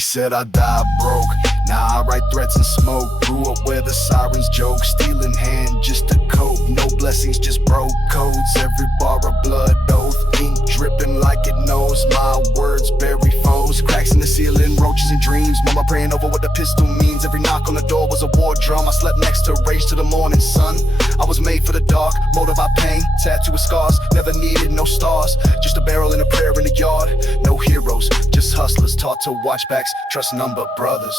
said I died broke, now I write threats and smoke. Grew up where the sirens joke, stealing hand just to cope. No blessings, just broke codes. Every bar a blood oath, ink dripping like it knows. My words bury foes, cracks in the ceiling, roaches and dreams. Mama praying over what the pistol means. Every knock on the door was a war drum. I slept next to rage to the morning sun. I was made for the dark, molded by pain, tattooed with scars. Never needed no stars, just a barrel and a prayer in the yard. No heroes, just hustlers taught to watch backs, trust none but brothers.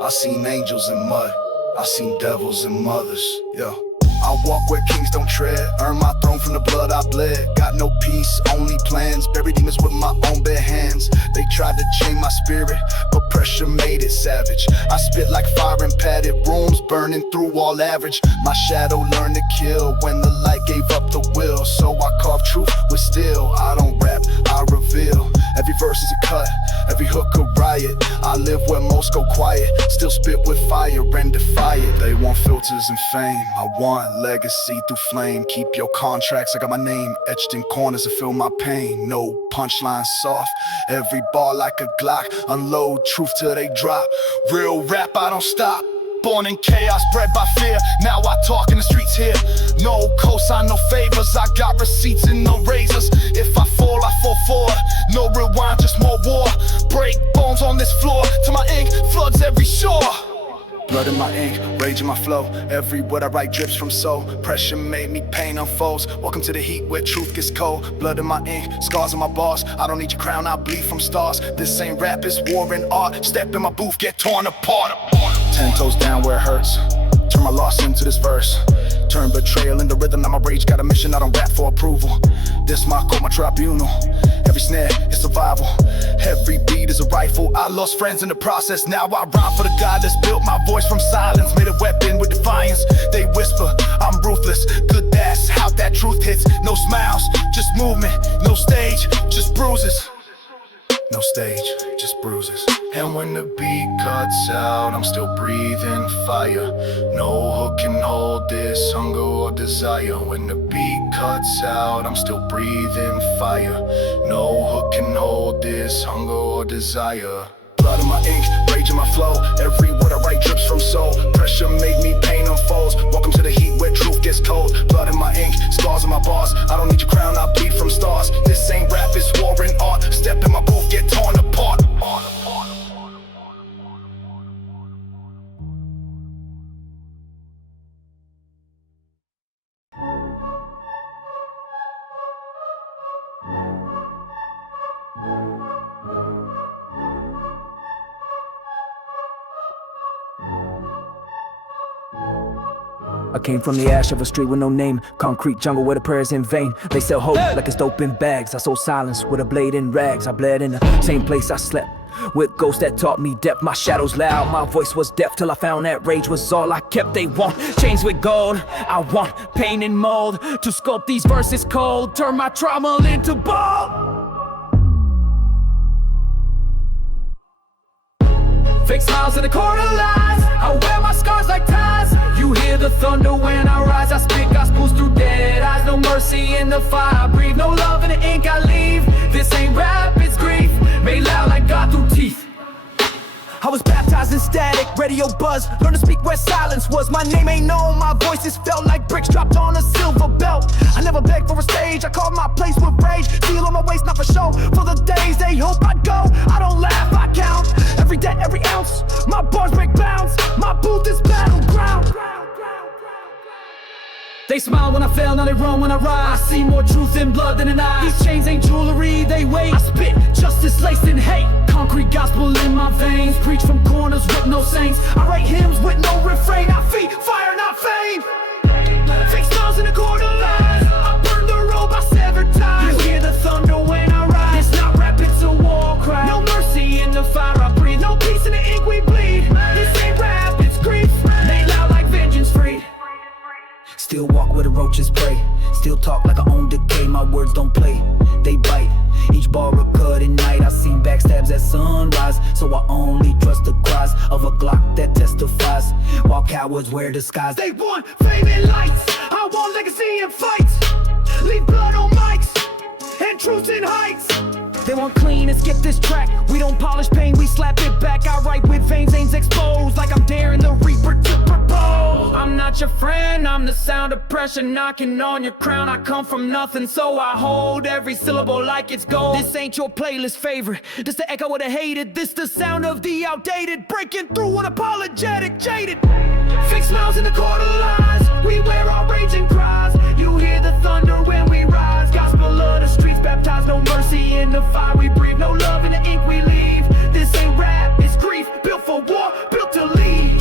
I seen angels in mud, I seen devils in mothers, yeah. I walk where kings don't tread, earn my throne from the blood I bled. Got no peace, only plans, buried demons with my own bare hands. They tried to chain my spirit, but pressure made it savage. I spit like fire in padded rooms, burning through all average. My shadow learned to kill when the light gave up the will. So I carve truth with steel, I don't rap, I reveal. Every verse is a cut, every hook a riot. I live where most go quiet, still spit with fire and defy it. They want filters and fame, I want legacy through flame. Keep your contracts, I got my name etched in corners to feel my pain. No punchline soft, every bar like a Glock. Unload truth till they drop, real rap I don't stop. Born in chaos, bred by fear, now I talk in the streets here. No cosign, no favors, I got receipts and no razors. If I fall, I fall forward, no rewind, just more war. Break bones on this floor, till my ink floods every shore. Blood in my ink, rage in my flow. Every word I write drips from soul. Pressure made me pain unfolds. Welcome to the heat where truth gets cold. Blood in my ink, scars on my bars. I don't need your crown, I bleed from stars. This ain't rap, it's war and art. Step in my booth, get torn apart. 10 toes down where it hurts. Turn my loss into this verse. Turn betrayal into rhythm, now my rage got a mission. I don't rap for approval. This my court, my tribunal. Every snare is survival, every beat is a rifle. I lost friends in the process, now I rhyme for the God that's built my voice from silence. Made a weapon with defiance, they whisper, I'm ruthless. Good, that's how that truth hits. No smiles, just movement. No stage, just bruises. No stage, just bruises. And when the beat cuts out, I'm still breathing fire. No hook can hold this hunger or desire. When the beat cuts out, I'm still breathing fire. No hook can hold this hunger or desire. Blood in my ink, rage in my flow. Every word I write drips from soul. Pressure made me pain unfolds. Welcome to the heat where truth gets cold. Blood in my ink, scars on my bars. I don't need your crown, I bleed from stars. This ain't rap, it's war and art. Step in my booth, get torn apart. I came from the ash of a street with no name. Concrete jungle where the prayers in vain. They sell hope like it's dope in bags. I sold silence with a blade in rags. I bled in the same place I slept with ghosts that taught me depth. My shadows loud, my voice was deaf till I found that rage was all I kept. They want chains with gold, I want pain and mold to sculpt these verses cold. Turn my trauma into bold. Fake smiles in the corner lies, I wear my scars like ties. You hear the thunder when I rise. I spit gospels through dead eyes. No mercy in the fire I breathe. No love in the ink I leave. This ain't rap, it's grief, made loud like God through teeth. I was baptized in static, radio buzz. Learn to speak where silence was. My name ain't known, my voices felt like bricks dropped on a silver belt. I never begged for a stage, I carved my place with rage. Steel on my waist, not for show. For the days they hope I'd go, I don't laugh, I count. Every day, every ounce, my bars break bounds. My booth is battleground. They smile when I fail, now they run when I rise. I see more truth in blood than in eyes. These chains ain't jewelry, they wait. I spit justice laced in hate. Concrete gospel in my veins. Preach from corners with no saints. I write hymns with no refrain. I feed fire, not fame. Fake stars in the corner lies. I burn the robe, I sever ties. You hear the thunder when I rise. It's not rap, it's a war cry. No mercy in the fire I breathe. No peace in the ink we bleed. This ain't rap, it's grief, made loud like vengeance freed. Still walk where the roaches pray. Still talk like I own decay. My words don't play, they bite. Each bar a cut at night. I seen backstabs at sunrise, so I only trust the cries of a Glock that testifies. While cowards wear disguise. They want fame and lights, I want legacy and fights. Leave blood on mics and truth in heights. They want clean, let's get this track. We don't polish paint, we slap it back. I write with veins, veins exposed, like I'm daring the reaper to propose. I'm not your friend, I'm the sound of pressure knocking on your crown. I come from nothing, so I hold every syllable like it's gold. This ain't your playlist favorite, this the echo of the hated. This the sound of the outdated, breaking through unapologetic, jaded. Fake smiles in the corner lines, we wear our raging cries. You hear the thunder when we rise. Gospel of the streets, baptized, no mercy in the fire we breathe. No love in the ink we leave. This ain't rap, it's grief, built for war, built to lead.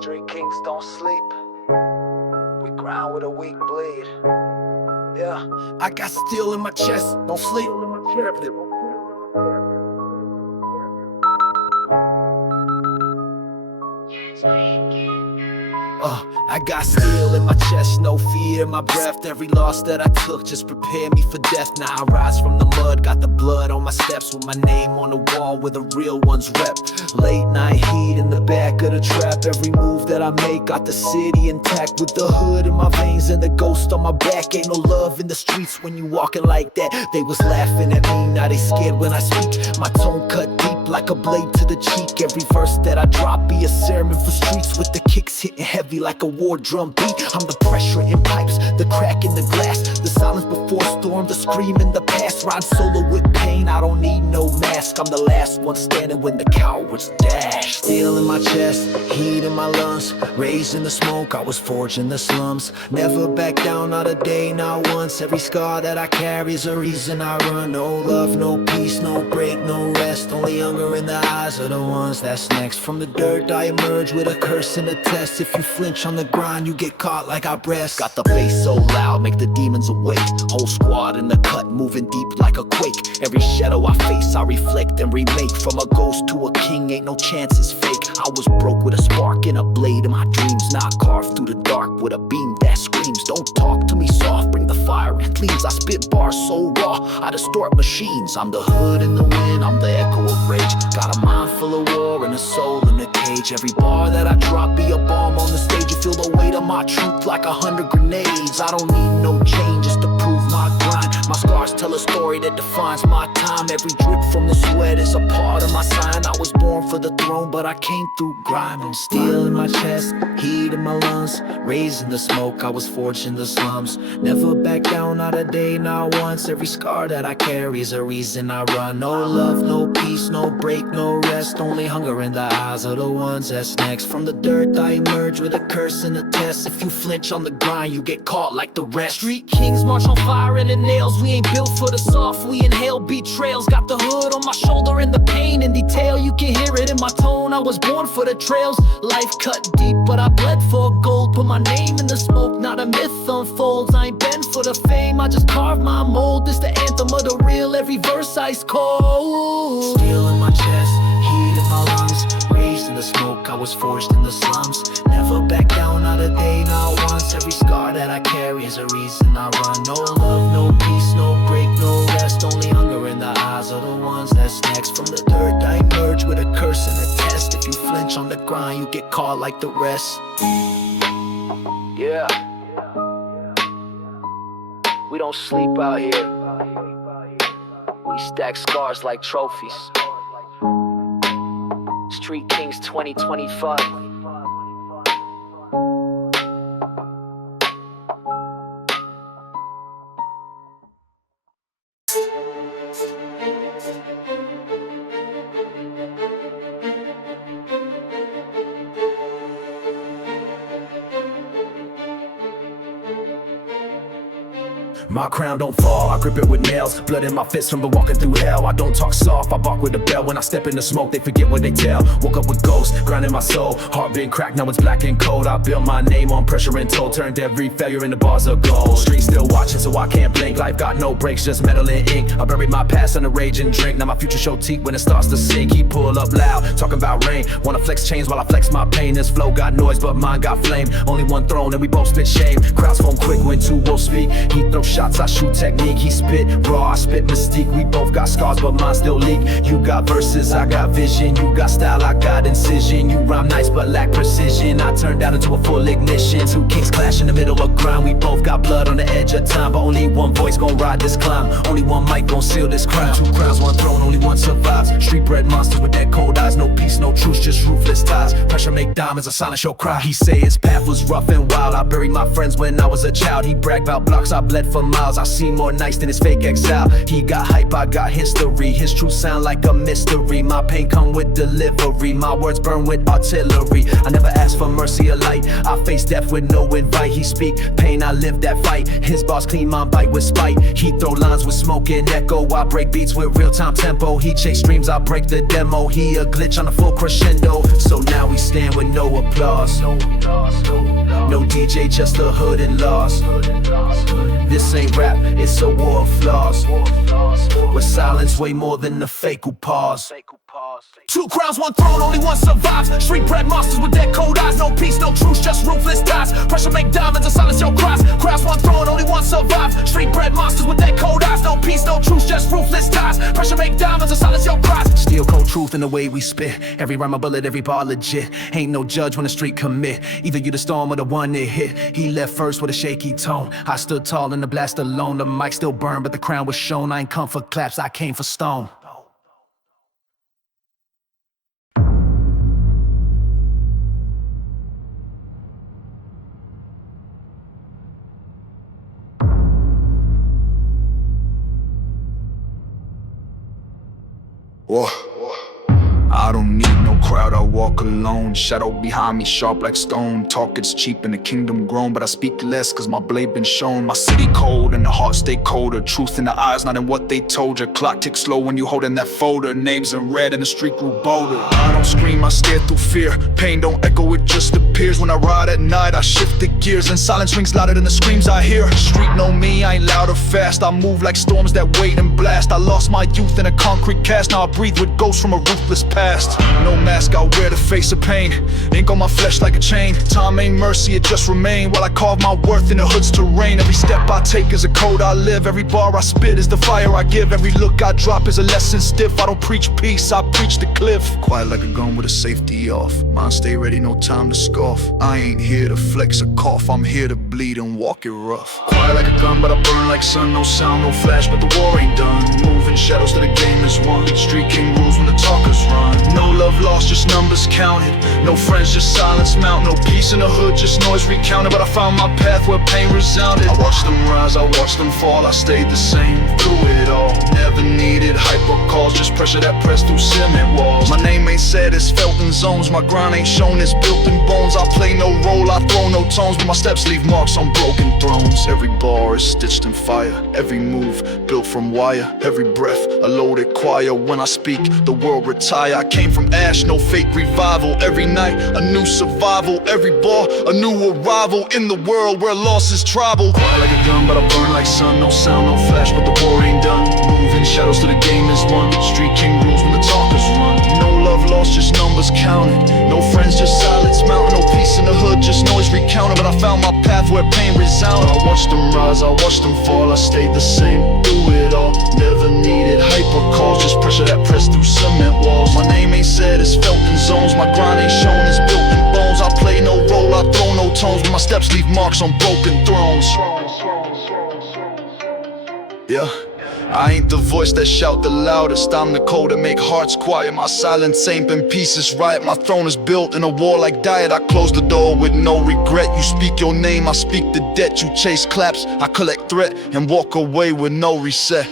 Street kings don't sleep. We grind with a weak bleed. Yeah, I got steel in my chest, don't sleep. I got steel in my chest, no fear in my breath. Every loss that I took just prepared me for death. Now I rise from the mud, got the blood on my steps, with my name on the wall where the real ones rep. Late night heat in the back of the trap. Every move that I make got the city intact, with the hood in my veins and the ghost on my back. Ain't no love in the streets when you walking like that. They was laughing at me, now they scared when I speak. My tone cut deep like a blade to the cheek. Every verse that I drop be a sermon for streets, with the kicks hitting heavy like a war drum beat. I'm the pressure in pipes, the crack in the glass, the silence before storm, the scream in the past. Ride solo with pain, I don't need no mask. I'm the last one standing when the cowards dash. Steel in my chest, heat in my lungs, raised in the smoke, I was forged in the slums. Never back down, not a day, not once. Every scar that I carry's a reason I run. No love, no peace, no break, no rest. Only hunger in the eyes of the ones that's next. From the dirt I emerge with a curse and a test. If you flinch on the grind, you get caught like I breast. Got the bass so loud, make the demons awake. Whole squad in the cut, moving deep like a quake. Every shadow I face, I reflect and remake. From a ghost to a king, ain't no chance it's fake. I was broke with a spark and a blade in my dreams. Now I carve through the dark with a beam that screams. Don't talk to me soft, bring the fire and gleams. I spit bars so raw, I distort machines. I'm the hood in the wind, I'm the echo of rage. Got a mind full of war and a soul in a cage. Every bar that I drop be a bomb on the stage. You feel the weight of my truth like 100 grenades. I don't need no change just to prove my grind. My scars tell a story that defines my time. Every drip from the sweat is a part of my sign. I was born for the throne, but I came through grime. And steel in my chest, heat in my lungs, raised in the smoke, I was forged in the slums. Never back down, not a day, not once. Every scar that I carry is a reason I run. No love, no peace, no break, no rest. Only hunger in the eyes of the ones that's next. From the dirt I emerge with a curse and a test. If you flinch on the grind, you get caught like the rest. Street kings march on fire and the nails. We ain't built for the soft, we inhale betrayals. Got the hood on my shoulder and the pain in detail. You can hear it in my tone, I was born for the trails. Life cut deep, but I bled for gold. Put my name in the smoke, not a myth unfolds. I ain't been for the fame, I just carved my mold. This the anthem of the real, every verse ice cold. Steel in my chest, heat in my lungs, raised in the smoke, I was forged in the slums. Never back down, not a day, not once. Every scar that I carry is a reason I run. No love, no peace, no break, no rest. Only hunger in the eyes of the ones that's next. From the dirt I emerge with a curse and a test. If you flinch on the grind, you get caught like the rest. Yeah, we don't sleep out here. We stack scars like trophies. Street Kings 2025. My crown don't fall, I grip it with nails. Blood in my fist from the walking through hell. I don't talk soft, I bark with a bell. When I step in the smoke, they forget what they tell. Woke up with ghosts, grinding my soul. Heart been cracked, now it's black and cold. I built my name on pressure and toll. Turned every failure into bars of gold. Streets still watching, so I can't blink. Life got no breaks, just metal and ink. I buried my past under rage and drink. Now my future show teeth when it starts to sink. He pull up loud, talking about rain. Wanna flex chains while I flex my pain. This flow got noise, but mine got flame. Only one throne and we both spit shame. Crowds form quick when two will speak. He throw shots, I shoot technique. He spit raw, I spit mystique. We both got scars, but mine still leak. You got verses, I got vision. You got style, I got incision. You rhyme nice but lack precision. I turned out into a full ignition. Two kings clash in the middle of grind. We both got blood on the edge of time, but only one voice gon' ride this climb. Only one mic gon' seal this crown. Two crowns, one throne, only one survives. Street bred monsters with that cold eyes. No peace, no truce, just ruthless ties. Pressure make diamonds, a silence your cry. He say his path was rough and wild. I buried my friends when I was a child. He bragged about blocks, I bled for miles. I seen more nights than his fake exile. He got hype, I got history. His truth sound like a mystery. My pain come with delivery. My words burn with artillery. I never asked for mercy or light. I face death with no invite. He speak pain, I live that fight. His bars clean, my bite with spite. He throw lines with smoke and echo. I break beats with real-time tempo. He chase streams, I break the demo. He a glitch on a full crescendo. So now we stand with no applause. No DJ, just the hood and loss. This ain't rap, it's a war of flaws. With silence way more than the fake who pause. Two crowns, one throne, only one survives. Street bred monsters with their cold eyes. No peace, no truce, just ruthless ties. Pressure make diamonds and silence your cries. Crowns, one throne, only one survives. Street bred monsters with their cold eyes. No peace, no truce, just ruthless ties. Pressure make diamonds and silence your cries. Steel cold truth in the way we spit. Every rhyme a bullet, every bar legit. Ain't no judge when the street commit. Either you the storm or the one that hit. He left first with a shaky tone. I stood tall in the blast alone. The mic still burned, but the crown was shown. I ain't come for claps, I came for stone. Whoa. I don't need no crowd, I walk alone. Shadow behind me, sharp like stone. Talk gets cheap and the kingdom grown, but I speak less cause my blade been shown. My city cold and the heart stay colder. Truth in the eyes, not in what they told you. Clock ticks slow when you holding that folder. Names in red and the street grew bolder. I don't scream, I stare through fear. Pain don't echo, it just appears. When I ride at night, I shift the gears, and silence rings louder than the screams I hear. Street know me, I ain't loud or fast. I move like storms that wait and blast. I lost my youth in a concrete cast. Now I breathe with ghosts from a ruthless past. No mask, I wear the face of pain. Ink on my flesh like a chain. Time ain't mercy, it just remain. While I carve my worth in the hood's terrain. Every step I take is a code I live. Every bar I spit is the fire I give. Every look I drop is a lesson stiff. I don't preach peace, I preach the cliff. Quiet like a gun with a safety off. Mind stay ready, no time to scoff. I ain't here to flex or cough. I'm here to bleed and walk it rough. Quiet like a gun, but I burn like sun. No sound, no flash, but the war ain't done. Moving shadows till the game is won. Street king rules when the talkers run. No love lost, just numbers counted. No friends, just silence mount. No peace in the hood, just noise recounted. But I found my path where pain resounded. I watched them rise, I watched them fall. I stayed the same through it all. Never needed hype or calls, just pressure that pressed through cement walls. My name ain't said, it's felt in zones. My grind ain't shown, it's built in bones. I play no role, I throw no tones, but my steps leave marks on broken thrones. Every bar is stitched in fire. Every move built from wire. Every breath a loaded choir. When I speak, the world retire. I came from ash, no fake revival. Every night a new survival. Every bar a new arrival. In the world where loss is tribal. Quiet like a gun, but I burn like sun. No sound, no flash, but the war ain't done. Moving shadows till the game is won. Street king rules when the talkers run. No love lost, just numbers counted. No friends, just silence mountain. No peace in the hood, just noise recounted. But I found my path where pain resounded. I watched them rise, I watched them fall. I stayed the same through it all. Never needed hype or calls, just pressure that pressed through cement walls. My name ain't said, it's felt in zones. My grind ain't shown, it's built in bones. I play no role, I throw no tones, but my steps leave marks on broken thrones. Yeah, I ain't the voice that shout the loudest. I'm the code that make hearts quiet. My silence ain't been pieces riot. My throne is built in a war like diet. I close the door with no regret. You speak your name, I speak the debt. You chase claps, I collect threat and walk away with no reset.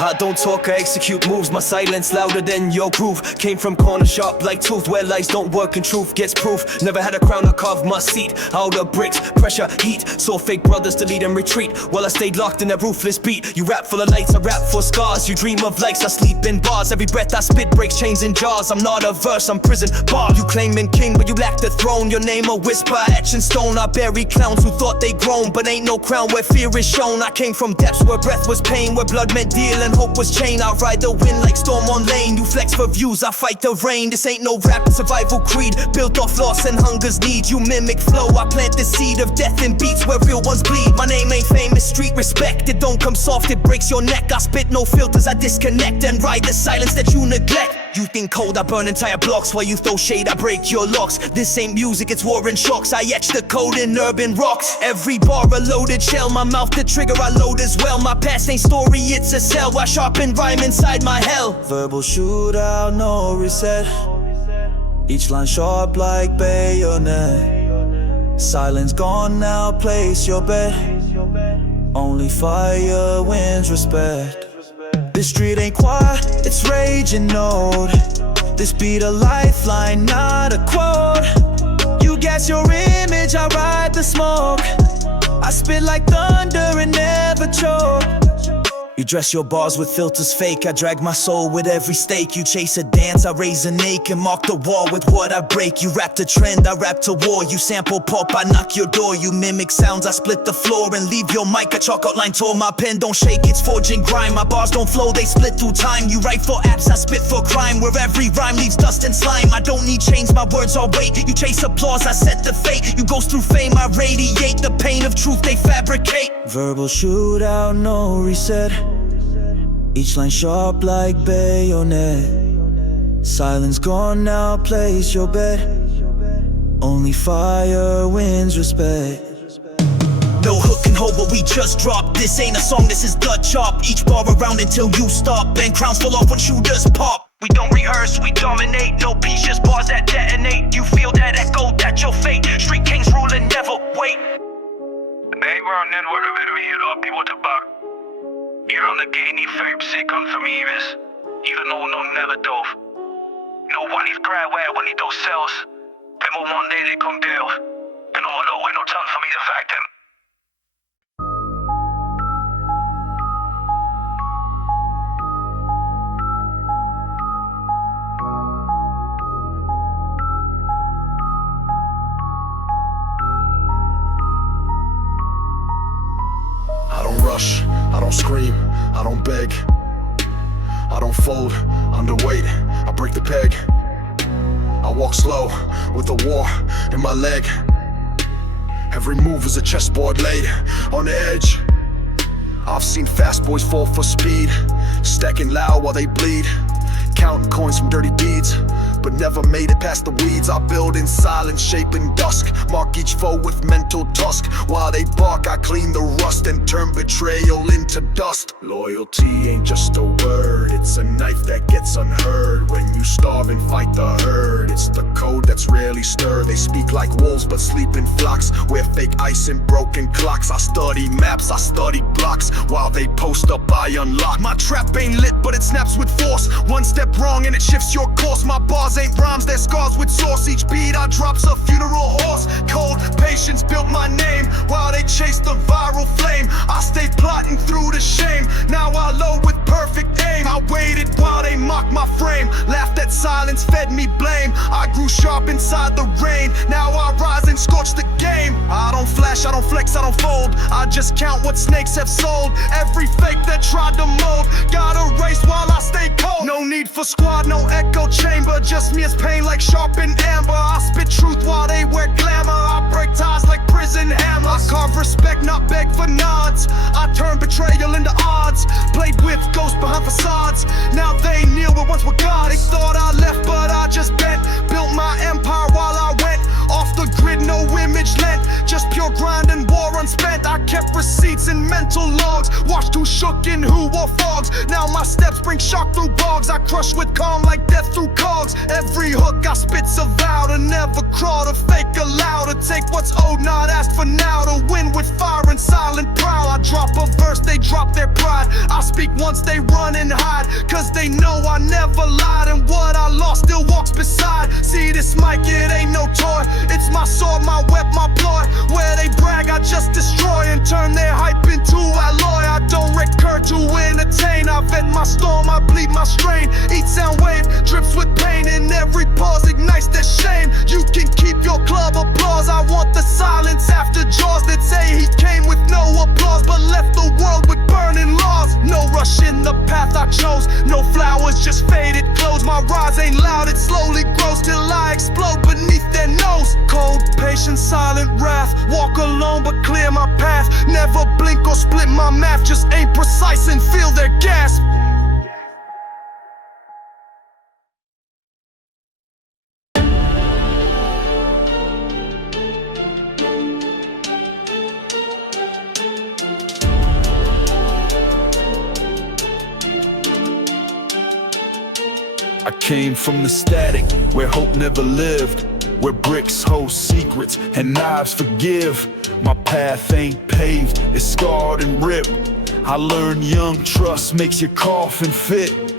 I don't talk, I execute moves. My silence louder than your groove. Came from corner sharp like tooth, where lies don't work and truth gets proof. Never had a crown, I carved my seat out of bricks, pressure, heat. Saw fake brothers to lead and retreat while I stayed locked in that ruthless beat. You rap full of lights, I rap for scars. You dream of likes, I sleep in bars. Every breath I spit breaks chains and jars. I'm not a verse, I'm prison bar. You claiming king, but you lack the throne. Your name a whisper, etched in stone. I bury clowns who thought they grown, but ain't no crown where fear is shown. I came from depths where breath was pain, where blood meant deal and hope was chain. I ride the wind like storm on lane. You flex for views, I fight the rain. This ain't no rap, survival creed, built off loss and hunger's need. You mimic flow, I plant the seed of death in beats where real ones bleed. My name ain't famous, street respect. It don't come soft, it breaks your neck. I spit no filters, I disconnect and ride the silence that you neglect. You think cold, I burn entire blocks. While you throw shade, I break your locks. This ain't music, it's war and shocks. I etch the code in urban rocks. Every bar a loaded shell, my mouth the trigger I load as well. My past ain't story, it's a cell. I sharpen rhyme inside my hell. Verbal shootout, no reset. Each line sharp like bayonet. Silence gone now, place your bet. Only fire wins respect. This street ain't quiet, it's raging node. This beat a lifeline, not a quote. You guess your image, I ride the smoke. I spit like thunder and never choke. You dress your bars with filters fake. I drag my soul with every stake. You chase a dance, I raise a ache and mark the wall with what I break. You rap the trend, I rap to war. You sample pop, I knock your door. You mimic sounds, I split the floor and leave your mic a chalk outline tore. My pen don't shake, it's forging grime. My bars don't flow, they split through time. You write for apps, I spit for crime. Where every rhyme leaves dust and slime. I don't need change, my words are weight. You chase applause, I set the fate. You ghost through fame, I radiate the pain of truth they fabricate. Verbal shootout, no reset. Each line sharp like bayonet. Silence gone now, place your bet. Only fire wins respect. No hook can hold what we just dropped. This ain't a song, this is the chop. Each bar around until you stop. And crowns fall off when shooters pop. We don't rehearse, we dominate. No peace, just bars that detonate. You feel that echo, that's your fate. Street kings rule and never wait. Närvarande var det väl vi idag blir tillbaka. You're on the gain, you fair second from Evis. Even though no never dove. No one is cry where when he don't sells. Them all one day they come down. And all the way no time for me to fact them. I don't rush, I don't scream, I don't beg. I don't fold, underweight, I break the peg. I walk slow, with a war in my leg. Every move is a chessboard laid on the edge. I've seen fast boys fall for speed, stacking loud while they bleed. Counting coins from dirty deeds, but never made it past the weeds. I build in silence, shaping dusk. Mark each foe with mental tusk. While they bark, I clean the rust and turn betrayal into dust. Loyalty ain't just a word, it's a knife that gets unheard. When you starve and fight the herd, it's the code that's rarely stirred. They speak like wolves but sleep in flocks. Wear fake ice and broken clocks. I study maps, I study blocks. While they post up, I unlock. My trap ain't lit but it snaps with force. One step wrong and it shifts your course. My bars ain't rhymes, they're scars with sauce. Each beat I drop's a funeral horse. Cold patience built my name while they chase the viral flame. I stayed plotting through the shame. Now I load with perfect aim. I waited while they mocked my frame. Laughed at silence, fed me blame. I grew sharp inside the rain. Now I rise and scorch the game. I don't flash, I don't flex, I don't fold. I just count what snakes have sold. Every fake that tried to mold, gotta race while I stay cold. No need for squad, no echo chamber. Just me as pain like sharpened amber. I spit truth while they wear glamour. I break ties like prison hammers. I carve respect, not beg for nods. I turn betrayal into odds. Played with ghosts behind facades. Now they kneel where once were gods. They thought I left but I just bent. Built my empire while I went off the grid, no image lent. Just pure grind and war unspent. I kept receipts and mental logs. Watched who shook and who wore fogs. Now my steps bring shock through bogs. I crush with calm like death through cogs. Every hook I spit's a vow to never crawl, to fake aloud, to take what's owed, not ask for now, to win with fire and silent prowl. I drop a verse, they drop up their pride. I speak once, they run and hide, cause they know I never lied, and what I lost still walks beside. See this mic, it ain't no toy, it's my sword, my weapon, my ploy. Where they brag, I just destroy and turn their hype into alloy. I don't recur to entertain, I vent my storm, I bleed my strain. Each sound wave drips with pain, and every pause ignites their shame. You can keep your club applause, I want the silence after Jaws that say he came with no applause, but left the world with burning laws. No rush in the path I chose, no flowers, just faded clothes. My rise ain't loud, it slowly grows till I explode beneath their nose. Cold, patient, silent wrath, walk alone but clear my path. Never blink or split my math, just aim precise and feel their gasp. I came from the static, where hope never lived, where bricks hold secrets and knives forgive. My path ain't paved, it's scarred and ripped. I learned young trust makes your coffin fit.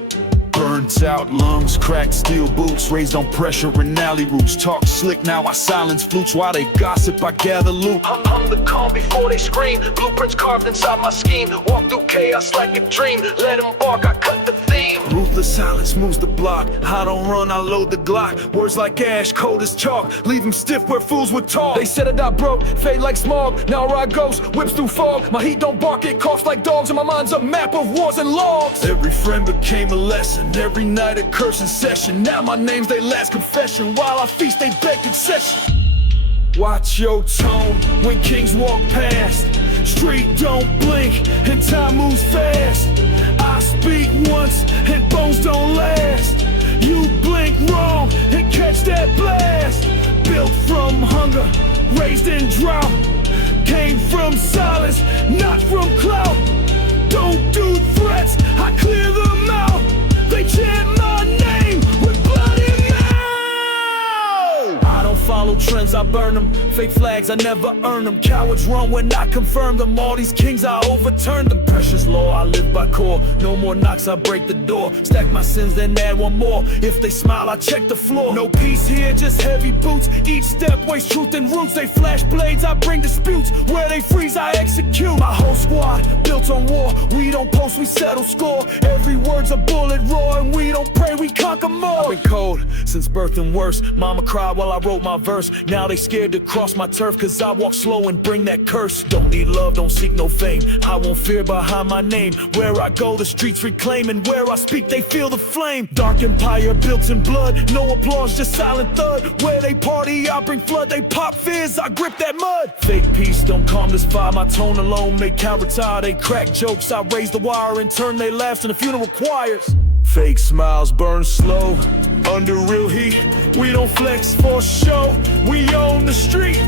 Burnt out lungs, cracked steel boots, raised on pressure and alley roofs. Talk slick, now I silence flutes while they gossip, I gather loot. I'm the calm before they scream, blueprints carved inside my scheme. Walk through chaos like a dream, let them bark, I cut the theme. Ruthless silence moves the block, I don't run, I load the Glock. Words like ash, cold as chalk, leave them stiff where fools would talk. They said I die broke, fade like smog. Now I ride ghosts, whips through fog. My heat don't bark, it coughs like dogs, and my mind's a map of wars and logs. Every friend became a lesson, every night a curse in session. Now my name's they last confession, while I feast they beg concession. Watch your tone when kings walk past. Street don't blink and time moves fast. I speak once and bones don't last. You blink wrong and catch that blast. Built from hunger, raised in drought. Came from silence, not from clout. Don't do threats, I clear them out. They chant my name with bloody mouth. I don't follow trends, I burn them. Fake flags, I never earn them. Cowards run when I confirm them. All these kings, I overturn them. Precious law, I live by core. No more knocks, I break the door. Stack my sins, then add one more. If they smile, I check the floor. No peace here, just heavy boots. Each step wastes truth and roots. They flash blades, I bring disputes. Where they freeze, I execute. My whole squad, built on war. We don't post, we settle score. Every word's a bullet roar, and we don't pray, we conquer more. I've been cold since birth and worse. Mama cried while I wrote my verse. Now they scared to cross my turf, cause I walk slow and bring that curse. Don't need love, don't seek no fame. I won't fear behind my name. Where I go, the streets reclaim, and where I speak, they feel the flame. Dark empire built in blood, no applause, just silent thud. Where they party, I bring flood. They pop fizz, I grip that mud. Fake peace don't calm this fire. My tone alone make cowards tired. They crack jokes, I raise the wire and turn they laughs into funeral choirs. Fake smiles burn slow, under real heat. We don't flex for show, we own the street.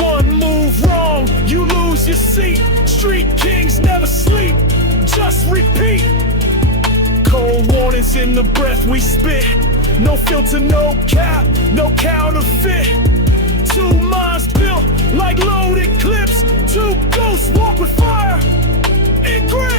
One move wrong, you lose your seat. Street kings never sleep, just repeat. Cold warnings in the breath we spit. No filter, no cap, no counterfeit. Two minds built like loaded clips. Two ghosts walk with fire and grit.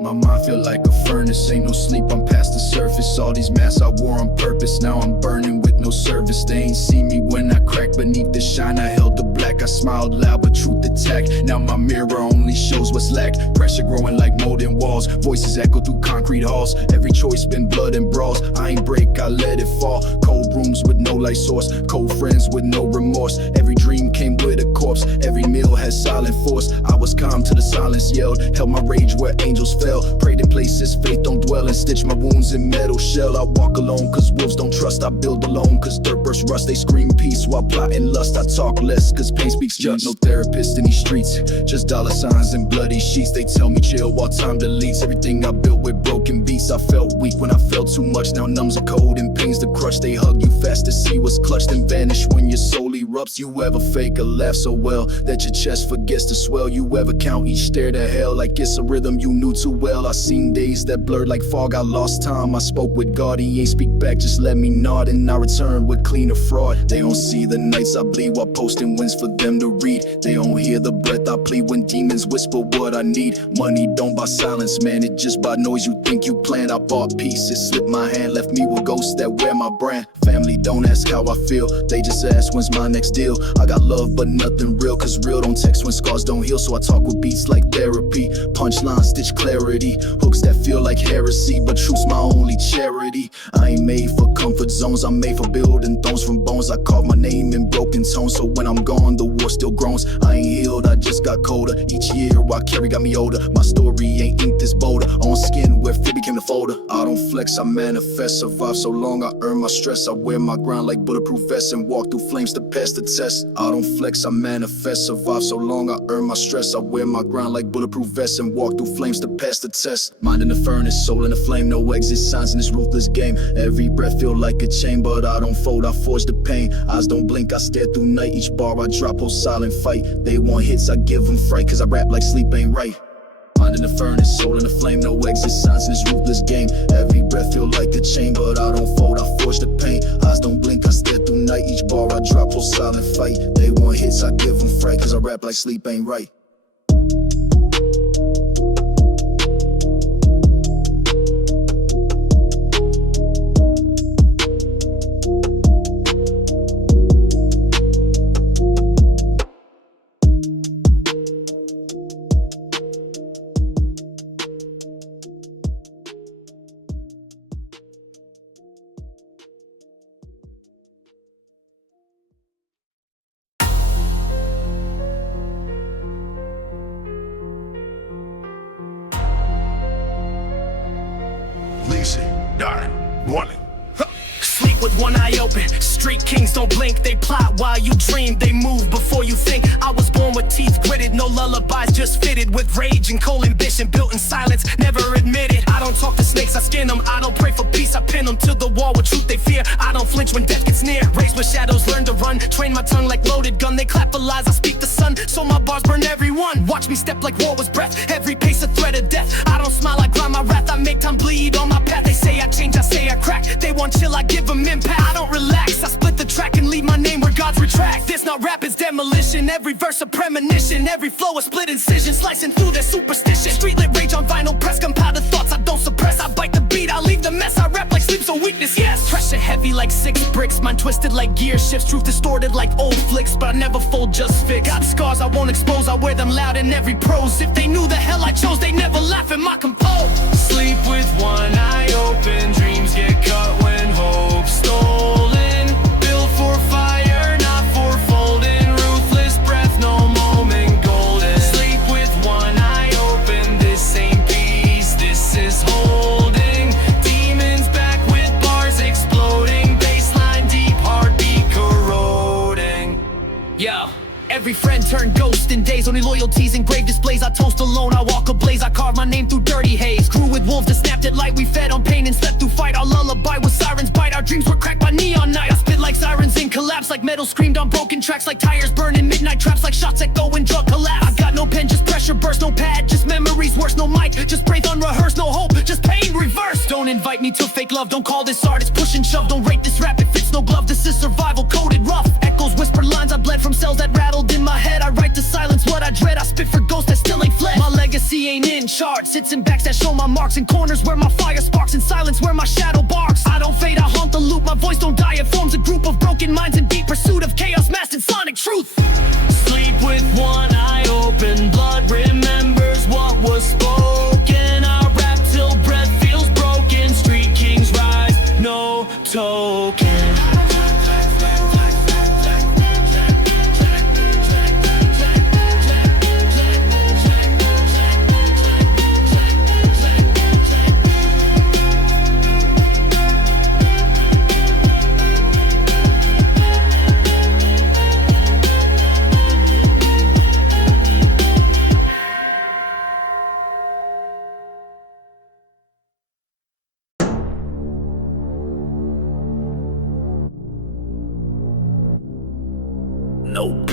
My mind feel like a furnace, ain't no sleep, I'm past the surface. All these masks I wore on purpose, now I'm burning with no service. They ain't see me when I cracked beneath the shine. I held the black, I smiled loud but truth attacked. Now my mirror only shows what's lacked. Pressure growing like mold in walls, voices echo through concrete halls. Every choice been blood and brawls, I ain't break, I let it fall. Cold rooms with no light source, cold friends with no remorse. Every dream came with a corpse, every meal has silent force. I was calm till the silence yelled, held my rage where angels fell. Prayed in places faith don't dwell, and stitch my wounds in metal shell. I walk alone cause wolves don't trust, I build alone cause dirt bursts rust. They scream peace while plotting lust. I talk less cause pain speaks just. No therapist in these streets, just dollar signs and bloody sheets. They tell me chill while time deletes everything I built with broken beats. I felt weak when I felt too much, now numbs are cold and pains the crush. They hug you fast to see what's clutched and vanish when you're solely erupts. You ever fake a laugh so well that your chest forgets to swell? You ever count each stair to hell like it's a rhythm you knew too well? I seen days that blurred like fog, I lost time. I spoke with God, he ain't speak back, just let me nod, and I returned with cleaner fraud. They don't see the nights I bleed while posting wins for them to read. They don't hear the breath I plead when demons whisper what I need. Money don't buy silence, man, it just buy noise you think you planned. I bought peace, it slipped my hand, left me with ghosts that wear my brand. Family don't ask how I feel, they just ask when's my next deal. I got love but nothing real, cause real don't text when scars don't heal. So I talk with beats like therapy, punchlines stitch clarity, hooks that feel like heresy, but truth's my only charity. I ain't made for comfort zones, I'm made for building thrones from bones. I carve my name in broken tones, so when I'm gone the war still groans. I ain't healed, I just got colder. Each year I carry got me older. My story ain't ink this bolder, on skin where fear became the folder. I don't flex, I manifest, survive so long I earn my stress. I wear my grind like bulletproof vests and walk through flames to pass the test. I don't flex, I manifest, survive so long I earn my stress. I wear my grind like bulletproof vests and walk through flames to pass the test. Mind in the furnace, soul in the flame, no exit signs in this ruthless game. Every breath feel like a chain, but I don't fold, I forge the pain. Eyes don't blink, I stare through night. Each bar I drop, hold silent fight. They want hits, I give them fright, cause I rap like sleep ain't right. Mind in the furnace, soul in the flame, no exit signs in this ruthless game. Every breath feel like a chain, but I don't fold, I forge the pain. Eyes don't blink, I stare through night. Each bar I drop, hold silent fight. They want hits, I give them fright, cause I rap like sleep ain't right. Easy, darn, warning. Sleep with one eye open, street kings don't blink. They plot while you dream, they move before you think. I was born with teeth gritted, no lullabies, just fitted with rage and cold ambition, built in silence, never admitted. I don't talk to snakes, I skin them. I don't pray for peace, I pin them to the wall with truth they fear. I don't flinch when death gets near, raised with shadows, learn to run. Train my tongue like loaded gun, they clap for lies, I speak the sun. So my bars burn everyone, watch me step like war was breath. Every pace a threat of death, I don't smile, I grind my wrath. I make time bleed on my path, they say I change, I say I crack. They want chill, I give them impact. I don't relax, I split the track and leave my name where God's retract. This not rap, it's demolition. Every verse a premonition, every flow a split incision, slicing through their superstition. Streetlit rage on vinyl press, compounded thoughts I don't suppress. I bite the beat, I leave the mess. I rap like sleep, so weakness, yes. Pressure heavy like 6 bricks, mind twisted like gear shifts. Truth distorted like old flicks, but I never fold, just fix. Got scars I won't expose, I wear them loud in every prose. If they knew the hell I chose, they never laugh at my compose. Sleep with one eye open, dreams get cut when hope's stolen. Built for fire, not for folding. Ruthless breath, no moment golden. Sleep with one eye open, this ain't peace, this is holding. Demons back with bars exploding. Baseline deep, heartbeat corroding. Yo. Every friend turned ghost in days, only loyalties and grave displays. I toast alone, I walk ablaze, I carve my name through dirty haze. Grew with wolves that snapped at light, we fed on pain and slept through fight. Our lullaby was sirens bite, our dreams were cracked by neon night. I spit like sirens in collapse, like metal screamed on broken tracks, like tires burning midnight traps, like shots that go in drug collapse. I got no pen, just pressure burst, no pad, just memories worse, no mic, just breathe unrehearsed, no hope, just pain reversed. Don't invite me to fake love, don't call this art, it's push and shove. Don't rate this rap, it fits no glove, this is survival coded rough. Echoes, whispered lines, I bled from cells that rattled in my head. I write to silence what I dread, I spit for ghosts that still ain't fled. My legacy ain't in charts, it's in backs that show my marks, in corners where my fire sparks, in silence where my shadow barks. I don't fade, I haunt the loop, my voice don't die, it forms a group of broken minds in deep pursuit of chaos masked in sonic truth. Sleep with one eye open, blood remembers what was spoken. I rap till breath feels broken, street kings rise, no token.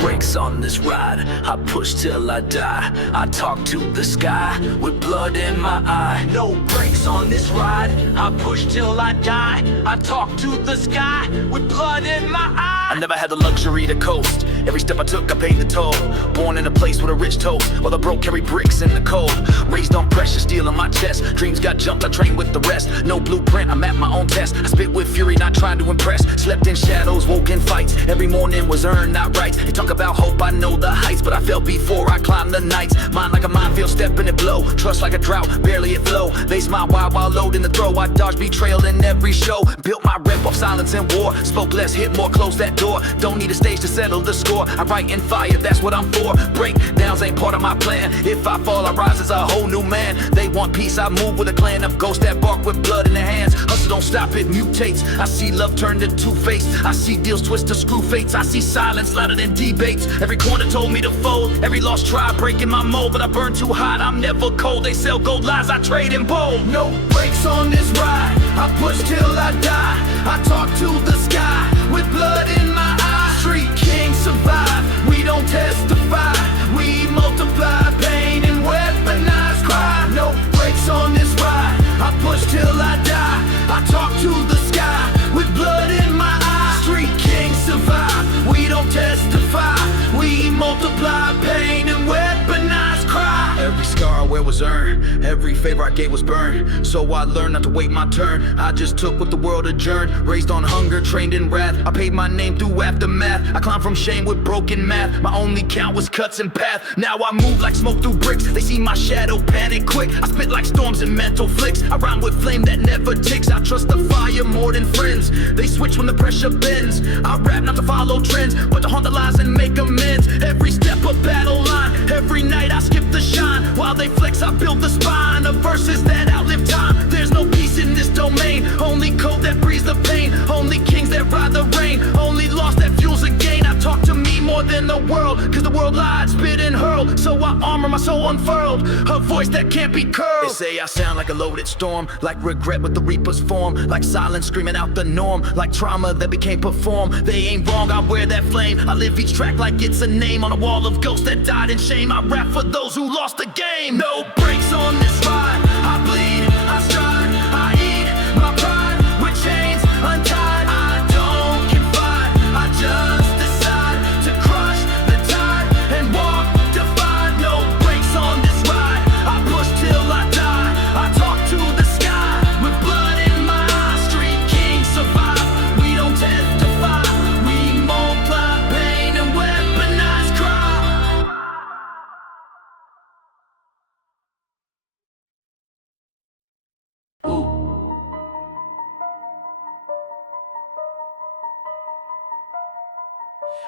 brakes on this ride, I push till I die. I talk to the sky with blood in my eye. No brakes on this ride, I push till I die. I talk to the sky with blood in my eye. I never had the luxury to coast. Every step I took, I paid the toll. Born in a place with a rich toe, while the broke carry bricks in the cold. Raised on pressure, steel in my chest. Dreams got jumped, I trained with the rest. No blueprint, I'm at my own test. I spit with fury, not trying to impress. Slept in shadows, woke in fights. Every morning was earned, not right. They talk about hope, I know the heights, but I fell before I climbed the nights. Mind like a minefield, stepping it blow. Trust like a drought, barely it flow. Lace my wild while loading the throw. I dodged betrayal in every show. Built my rep off silence and war. Spoke less, hit more, close that door. Don't need a stage to settle the score. I write in fire, that's what I'm for. Breakdowns ain't part of my plan. If I fall, I rise as a whole new man. They want peace, I move with a clan of ghosts that bark with blood in their hands. Hustle don't stop, it mutates. I see love turn to two-faced. I see deals twist to screw fates. I see silence louder than debates. Every corner told me to fold. Every lost try breaking my mold, but I burn too hot, I'm never cold. They sell gold lies, I trade in bold. No brakes on this ride, I push till I die. I talk to the sky with blood in my eye. Street kings survive, we don't testify. We multiply pain and weaponize crime. No brakes on this ride, I push till I die. I talk to the sky with blood in my eye. Street kings survive, we don't testify. We multiply pain and weaponize crime. Every scar I wear was earned, every favor I gave was burned. So I learned not to wait my turn. I just took what the world adjourned. Raised on hunger, trained in wrath. I paid my name through aftermath. I climbed from shame with broken math. My only count was cuts and path. Now I move like smoke through bricks. They see my shadow, panic quick. I spit like storms and mental flicks. I rhyme with flame that never ticks. I trust the fire more than friends. They switch when the pressure bends. I rap not to follow trends, but to haunt the lies and make amends. Every step a battle line. Every night I skip the shine. While they flex, I build the spine of verses that outlive time. There's no peace in this domain. Only code that breathes the pain. Only kings that ride the rain. Only loss that fuels a gain. I talk to me more than the world, cause the world lied, spit and hurled. So I armor my soul unfurled. A voice that can't be curled. They say I sound like a loaded storm, like regret with the reaper's form, like silence screaming out the norm, like trauma that became perform. They ain't wrong, I wear that flame. I live each track like it's a name on a wall of ghosts that died in shame. I rap for those who lost the game. No brakes on this ride, I bleed, I stride, I eat my pride with chains untied. I don't confide, I just decide to crush the tide and walk defied. No brakes on this ride, I push till I die. I talk to the sky with blood in my eyes. Street kings survive, we don't testify. We multiply pain and weaponize crime.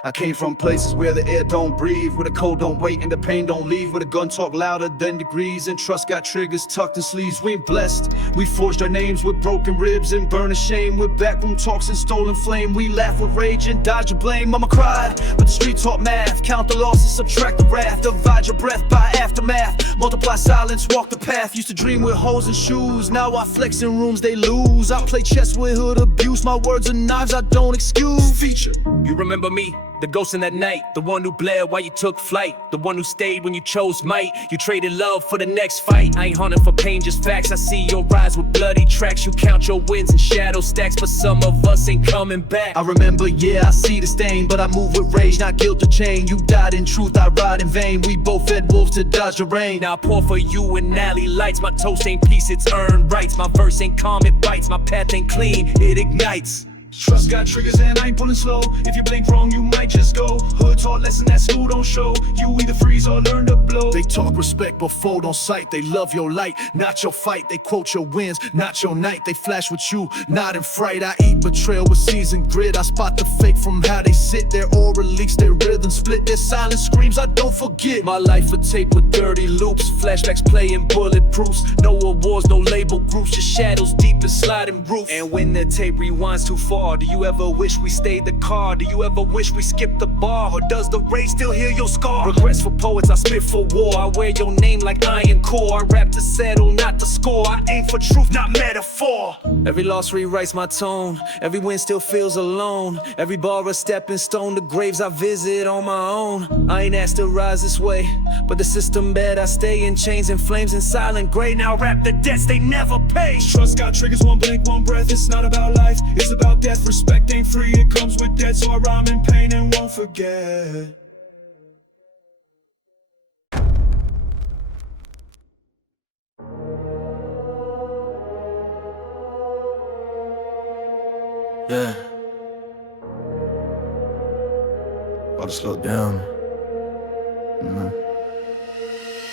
I came from places where the air don't breathe, where the cold don't wait and the pain don't leave, where the gun talk louder than degrees and trust got triggers tucked in sleeves. We ain't blessed, we forged our names with broken ribs and burn of shame, with backroom talks and stolen flame. We laugh with rage and dodge the blame. Mama cried, but the street taught math. Count the losses, subtract the wrath. Divide your breath by aftermath. Multiply silence, walk the path. Used to dream with holes and shoes, now I flex in rooms they lose. I play chess with hood abuse, my words are knives I don't excuse. Feature. You remember me? The ghost in that night, the one who blared while you took flight, the one who stayed when you chose might. You traded love for the next fight. I ain't hunting for pain, just facts. I see your rise with bloody tracks. You count your wins and shadow stacks, but some of us ain't coming back. I remember, yeah, I see the stain, but I move with rage, not guilt or chain. You died in truth, I ride in vain. We both fed wolves to dodge the rain. Now I pour for you in alley lights. My toast ain't peace, it's earned rights. My verse ain't calm, it bites. My path ain't clean, it ignites. Trust got triggers and I ain't pulling slow. If you blink wrong, you might just go. Hood taught lesson that school don't show. You either freeze or learn to blow. They talk respect but fold on sight. They love your light, not your fight. They quote your wins, not your night. They flash with you, not in fright. I eat betrayal with seasoned grit. I spot the fake from how they sit. Their aura leaks, their rhythm split. Their silent screams I don't forget. My life a tape with dirty loops, flashbacks playing bulletproofs. No awards, no label groups, just shadows deep and sliding roof. And when the tape rewinds too far, do you ever wish we stayed the car? Do you ever wish we skipped the bar? Or does does the rage still heal your scar? Regrets for poets, I spit for war. I wear your name like iron core. I rap to settle, not to score. I aim for truth, not metaphor. Every loss rewrites my tone. Every win still feels alone. Every bar a stepping stone to graves I visit on my own. I ain't asked to rise this way, but the system bad. I stay in chains and flames and silent gray. Now rap the debts they never pay. Trust got triggers, one blink, one breath. It's not about life, it's about death. Respect ain't free, it comes with debt. So I rhyme in pain and won't forget. Yeah. About to slow down.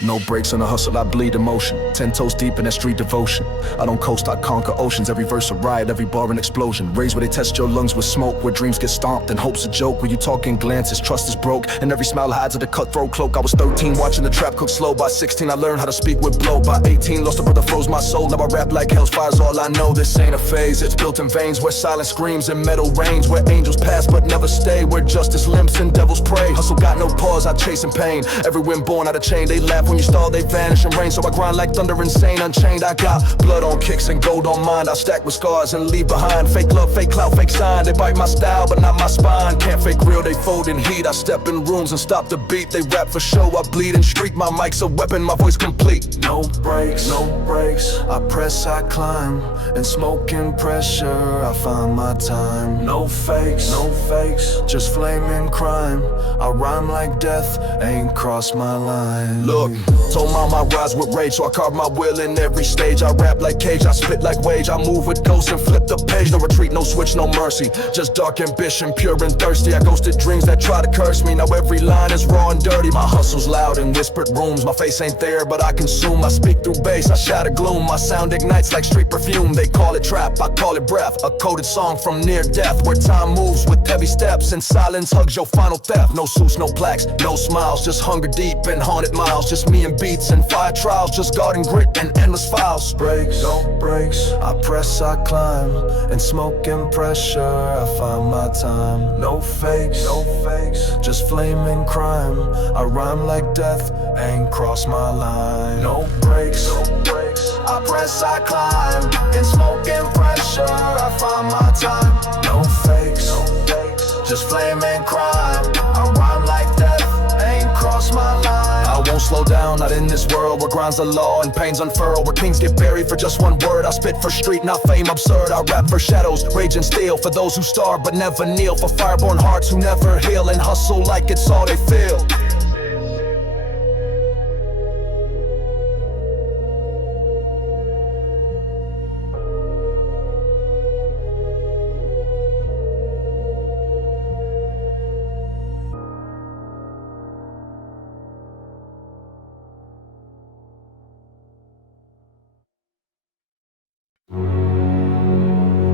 No breaks in the hustle, I bleed emotion. 10 toes deep in that street devotion. I don't coast, I conquer oceans. Every verse a riot, every bar an explosion. Raised where they test your lungs with smoke, where dreams get stomped and hope's a joke. Where you talking glances, trust is broke, and every smile hides at a cutthroat cloak. I was 13 watching the trap cook slow. By 16 I learned how to speak with blow. By 18 lost a brother, froze my soul. Now I rap like hell's fire's all I know. This ain't a phase, it's built in veins. Where silence screams and metal rains. Where angels pass but never stay. Where justice limps and devils pray. Hustle got no pause, I chase in pain. Every wind born out of chain. They laugh when you stall, they vanish in rain. So I grind like thunder, insane, unchained. I got blood on kicks and gold on mine. I stack with scars and leave behind fake love, fake clout, fake sign. They bite my style but not my spine. Can't fake real, they fold in heat. I step in rooms and stop the beat. They rap for show, I bleed and streak. My mic's a weapon, my voice complete. No breaks, no breaks. I press, I climb. And smoking pressure, I find my time. No fakes, no fakes. Just flaming crime. I rhyme like death, ain't crossed my line. Look, told mom I rise with rage, so I carve my will in every stage. I rap like Cage, I spit like Wage. I move with ghosts and flip the page. No retreat, no switch, no mercy. Just dark ambition, pure and thirsty. I ghosted dreams that try to curse me. Now every line is raw and dirty. My hustle's loud in whispered rooms. My face ain't there, but I consume. I speak through bass, I shatter gloom. My sound ignites like street perfume. They call it trap, I call it breath. A coded song from near death, where time moves with heavy steps and silence hugs your final theft. No suits, no plaques, no smiles. Just hunger deep and haunted miles. Just me and beats and fire trials. Just guarding grit and endless files. Breaks, no breaks. I press, I climb. And smoking pressure, I find my time. No fakes, no fakes. Just flaming crime. I rhyme like death, ain't crossed my line. No breaks, no breaks. I press, I climb. In smoking pressure, I find my time. No fakes, no fakes. Just flaming crime. I rhyme like death, ain't crossed my line. I won't slow down, not in this world where grind's the law and pains unfurl. Where kings get buried for just one word. I spit for street, not fame absurd. I rap for shadows, rage and steel. For those who starve but never kneel. For fireborn hearts who never heal. And hustle like it's all they feel.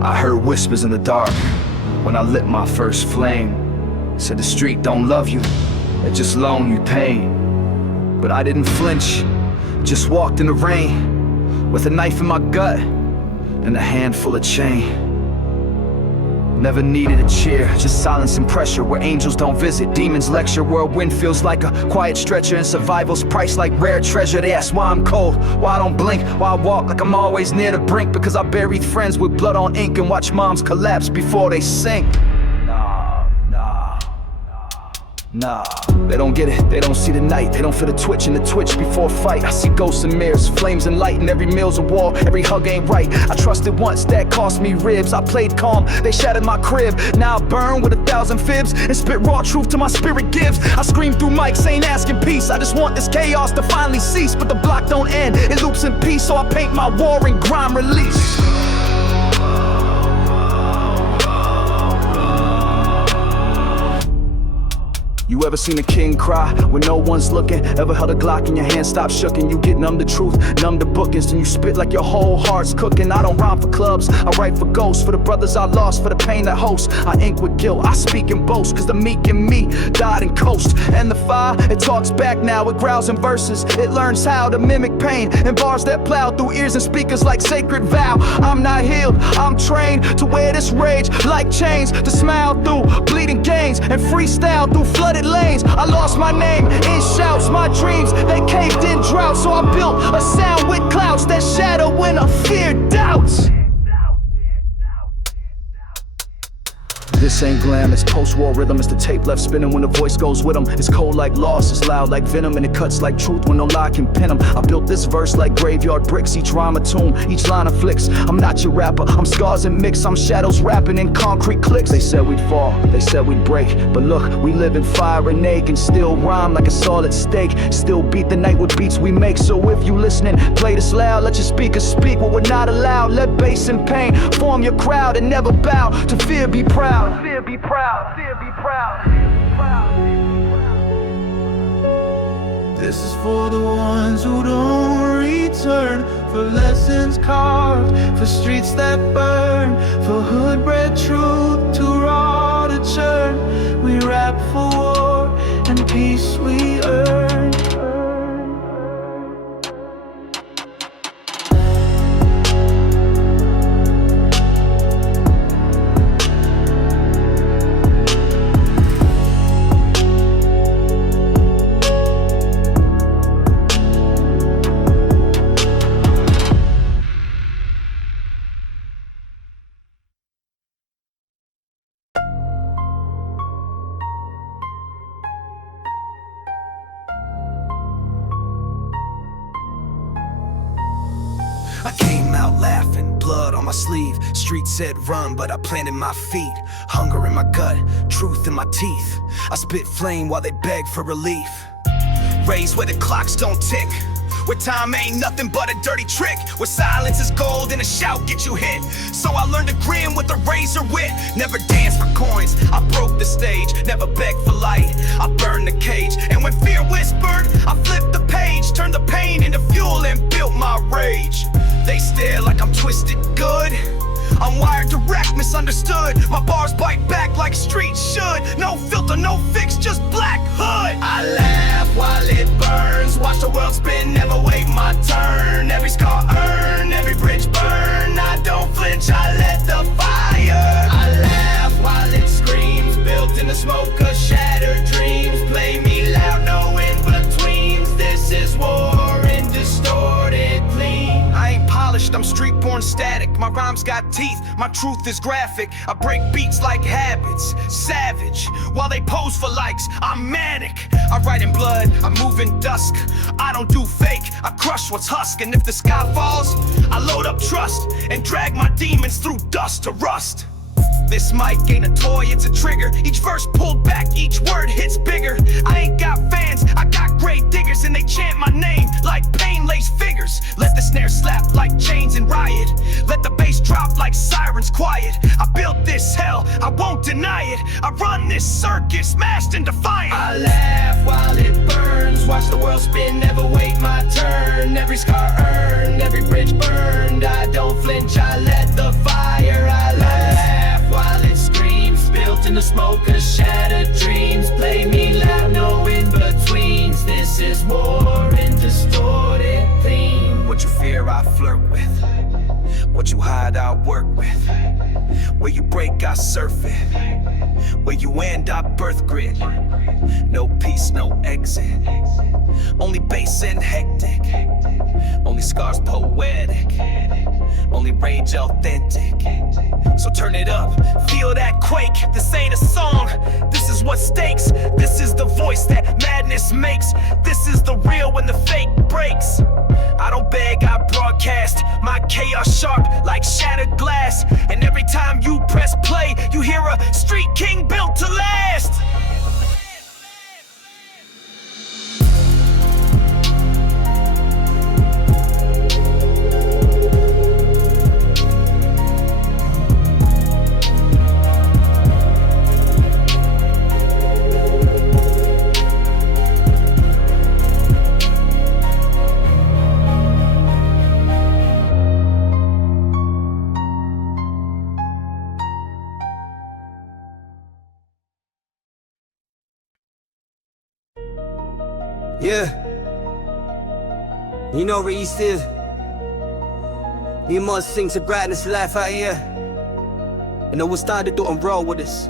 I heard whispers in the dark when I lit my first flame. Said the street don't love you, it just loan you pain. But I didn't flinch, just walked in the rain with a knife in my gut and a handful of chain. Never needed a cheer, just silence and pressure. Where angels don't visit, demons lecture. Whirlwind feels like a quiet stretcher, and survival's price like rare treasure. They ask why I'm cold, why I don't blink, why I walk like I'm always near the brink. Because I buried friends with blood on ink and watch moms collapse before they sink. Nah, they don't get it, they don't see the night. They don't feel the twitch and the twitch before fight. I see ghosts and mirrors, flames and light. And every meal's a war, every hug ain't right. I trusted once, that cost me ribs. I played calm, they shattered my crib. Now I burn with 1,000 fibs and spit raw truth till my spirit gives. I scream through mics, ain't asking peace. I just want this chaos to finally cease. But the block don't end, it loops in peace. So I paint my war and grime release. You ever seen a king cry when no one's looking? Ever held a Glock in your hand, stop shooking? You get numb to truth, numb to bookings, then you spit like your whole heart's cooking. I don't rhyme for clubs, I write for ghosts. For the brothers I lost, for the pain that hosts. I ink with guilt, I speak and boast. Cause the meek in me died and coast. And the fire, it talks back now, it growls in verses. It learns how to mimic pain and bars that plow through ears and speakers like sacred vow. I'm not healed, I'm trained to wear this rage like chains. To smile through bleeding gains and freestyle through flooded flooded lanes. I lost my name in shouts, my dreams, they caved in drought. So I built a sound with clouds that shadow when I fear doubts. This ain't glam, it's post-war rhythm. It's the tape left spinning when the voice goes with them. It's cold like loss, it's loud like venom, and it cuts like truth when no lie can pin them. I built this verse like graveyard bricks, each rhyme a tomb, each line afflicts. I'm not your rapper, I'm scars and mix. I'm shadows rapping in concrete clicks. They said we'd fall, they said we'd break, but look, we live in fire and ache, and still rhyme like a solid steak. Still beat the night with beats we make. So if you listening, play this loud. Let your speakers speak what we're not allowed. Let bass and pain form your crowd, and never bow to fear. Be proud. Fear, be proud, fear, be proud. This is for the ones who don't return, for lessons carved, for streets that burn, for hood-bred truth too raw to churn. We rap for war and peace we earn. I came out laughing, blood on my sleeve. Street said run, but I planted my feet. Hunger in my gut, truth in my teeth. I spit flame while they beg for relief. Raised where the clocks don't tick, where time ain't nothing but a dirty trick, where silence is gold and a shout get you hit. So I learned to grin with a razor wit. Never dance for coins, I broke the stage. Never begged for light, I burned the cage. And when fear whispered, I flipped the page. Turned the pain into fuel and built my rage. They stare like I'm twisted good, I'm wired direct, misunderstood. My bars bite back like streets should. No filter, no fix, just black hood. I laugh while it burns, watch the world spin, never wait my turn. Every scar earned, every bridge burn. I don't flinch, I let the fire. I laugh while it screams, built in the smoke of shattered dreams. Play me loud, no in-betweens. This is war in distorted clean. I ain't polished, I'm street-born static. My rhymes got teeth, my truth is graphic. I break beats like habits, savage. While they pose for likes, I'm manic. I write in blood, I move in dusk. I don't do fake, I crush what's husk. And if the sky falls, I load up trust and drag my demons through dust to rust. This mic ain't a toy, it's a trigger. Each verse pulled back, each word hits bigger. I ain't got fans, I got grave diggers, and they chant my name like pain-laced figures. Let the snare slap like chains and riot. Let the bass drop like sirens quiet. I built this hell, I won't deny it. I run this circus, smashed and defiant. I laugh while it burns, watch the world spin, never wait my turn. Every scar earned, every bridge burned. I don't flinch, I let the fire. I laugh while it screams, built in the smoke of shattered dreams. Play me loud, no in-betweens. This is war in distorted theme. What you fear, I flirt with. What you hide, I work with. Where you break, I surf it. Where you end, I birth grit. No peace, no exit. Only bass and hectic. Only scars poetic. Only rage authentic. So turn it up, feel that quake. This ain't a song, this is what stakes. This is the voice that madness makes. This is the real when the fake breaks. I don't beg, I broadcast. My chaos sharp like shattered glass. And every time you press play, you hear a street king built to last. Yeah. You know where East is? You must sing to brightness life out here. You know what's time to do and roll with us.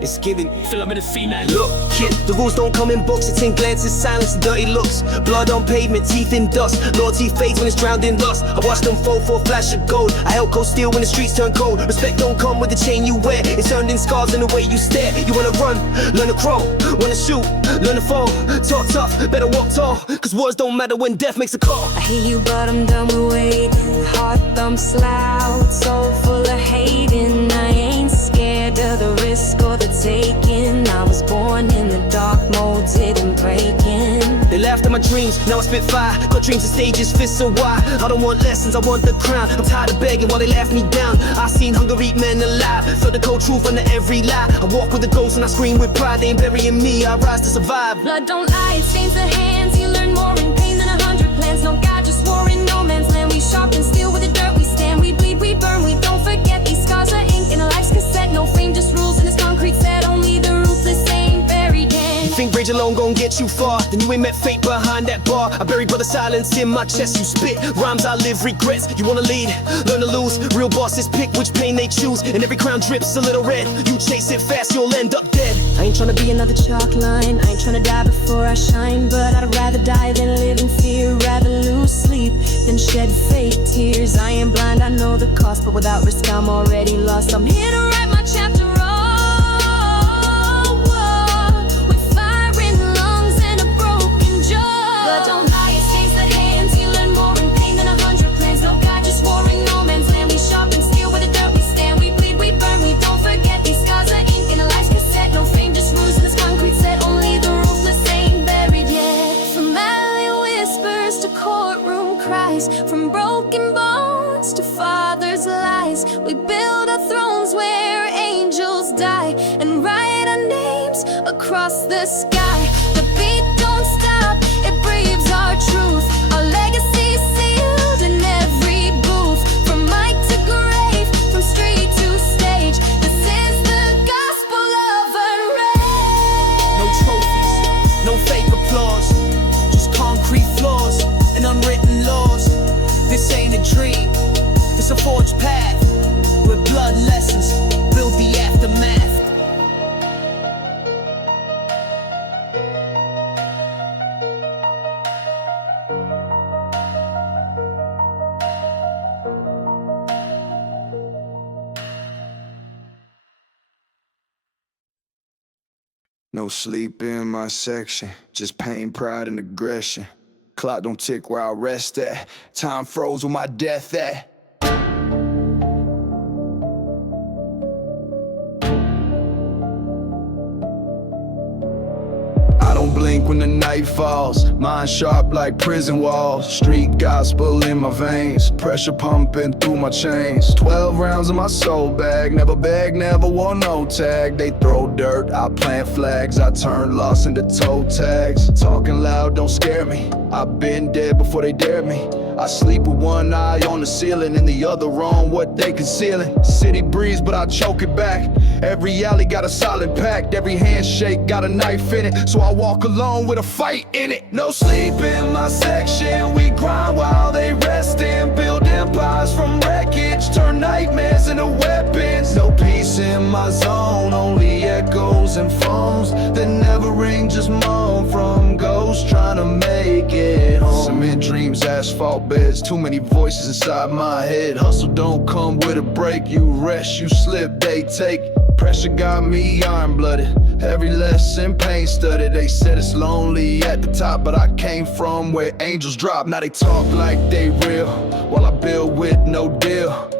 It's giving. Fill up in the C9. Look, kid, the rules don't come in books. It's in glances, silence, and dirty looks. Blood on pavement, teeth in dust. Loyalty fades when it's drowned in lust. I watch them fall for a flash of gold. I held cold steel when the streets turn cold. Respect don't come with the chain you wear. It's earned in scars and the way you stare. You wanna run, learn to crawl. Wanna shoot, learn to fall. Talk tough, better walk tall. Cause words don't matter when death makes a call. I hear you but I'm done with waiting. Heart thumps loud, soul full of hating. I ain't scared of the risk or the taking. I was born in the dark, molded and breaking. They laughed at my dreams, now I spit fire. Got dreams of stages, fists so wide. I don't want lessons, I want the crown. I'm tired of begging while they laugh me down. I seen hunger eat men alive. Felt the cold truth under every lie. I walk with the ghost and I scream with pride. They ain't burying me, I rise to survive. Blood don't lie, it stains the hands. You learn more in pain than 100 plans. No God, just war in no man's land. We sharpen steel with the dirt we stand. We bleed, we burn, we don't forget. These scars are ink in a life's cassette. No fame, just rules in this concrete set. Only the ruthless ain't buried in. You think rage alone gon' get you far? Then you ain't met fate behind that bar. I bury brother silence in my chest. You spit rhymes, I live regrets. You wanna lead, learn to lose. Real bosses pick which pain they choose. And every crown drips a little red. You chase it fast, you'll end up dead. I ain't tryna be another chalk line. I ain't tryna die before I shine. But I'd rather die than live in fear. Rather lose sleep than shed fake tears. I am blind, I know the cost, but without risk I'm already lost. I'm here to write my chapter all, with fire in the lungs and a broken jaw. But don't lie, it stains the hands. You learn more in pain than 100 plans. No God, just war in no man's land. We sharpen steel with the dirt we stand. We bleed, we burn, we don't forget. These scars are ink in a life's cassette. No fame, just rules in this concrete set. Only the ruthless ain't buried yet. From alley whispers to courtroom cries, from broken bones to father's lies. We build our thrones where angels die and write our names across the sky. The beat don't stop, it breathes our truth. Our legacy sealed in every booth. From mic to grave, from street to stage. This is the gospel of unrest. No trophies, no fake applause. Just concrete floors and unwritten laws. This ain't a dream, it's a forged path. With blood lessons, build the aftermath. No sleep in my section, just pain, pride, and aggression. Clock don't tick where I rest at. Time froze where my death at. I don't blink when the night falls. Mind sharp like prison walls. Street gospel in my veins. Pressure pumping through my chains. 12 rounds in my soul bag. Never beg, never wore no tag. They throw dirt, I plant flags. I turn loss into toe tags. Talking loud don't scare me. I've been dead before they dared me. I sleep with one eye on the ceiling and the other on what they concealing. City breeze, but I choke it back. Every alley got a solid pact. Every handshake got a knife in it. So I walk alone with a fight in it. No sleep in my section. We grind while they restin'. Build empires from wreckage. Turn nightmares into weapons. No peace in my zone. Only echoes and phones that never ring, just moan from ghosts trying to make it home. Cement dreams, asphalt beds. Too many voices inside my head. Hustle don't come with a break. You rest, you slip, they take. Pressure got me iron-blooded. Every lesson pain-studded. They said it's lonely at the top, but I came from where angels drop. Now they talk like they real, while I build with no deal.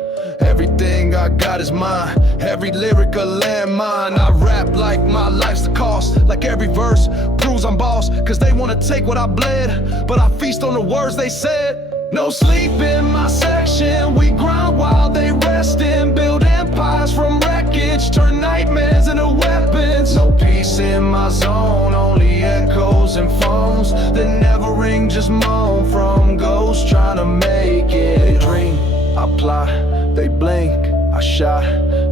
Everything I got is mine. Every lyric a landmine. I rap like my life's the cost. Like every verse proves I'm boss. Cause they wanna take what I bled, but I feast on the words they said. No sleep in my section. We grind while they restin'. Build empires from wreckage. Turn nightmares into weapons. No peace in my zone. Only echoes and phones that never ring, just moan from ghosts trying to make it. Dream, I plot, they blink, I shot,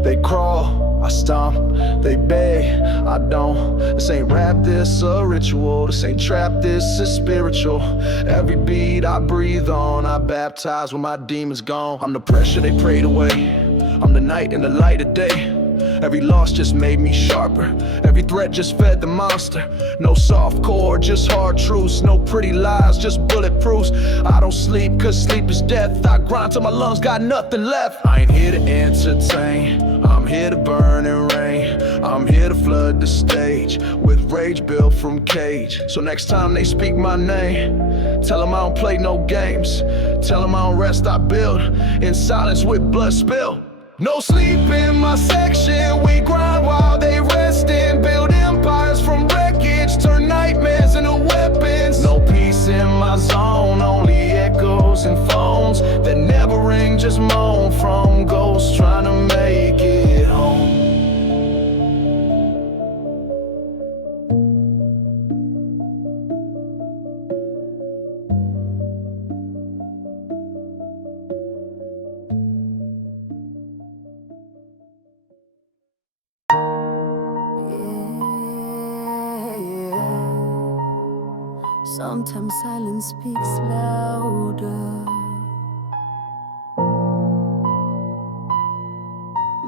they crawl, I stomp, they beg, I don't. This ain't rap, this a ritual. This ain't trap, this is spiritual. Every beat I breathe on, I baptize when my demons gone. I'm the pressure they prayed away. I'm the night and the light of day. Every loss just made me sharper. Every threat just fed the monster. No soft core, just hard truths. No pretty lies, just bulletproofs. I don't sleep cause sleep is death. I grind till my lungs got nothing left. I ain't here to entertain, I'm here to burn and rain. I'm here to flood the stage with rage built from cage. So next time they speak my name, tell them I don't play no games. Tell them I don't rest, I build in silence with blood spill. No sleep in my section, we grind while they restin'. Build empires from wreckage, turn nightmares into weapons. No peace in my zone, only echoes and phones that never ring, just moan from ghosts trying to make it home. Sometimes silence speaks louder,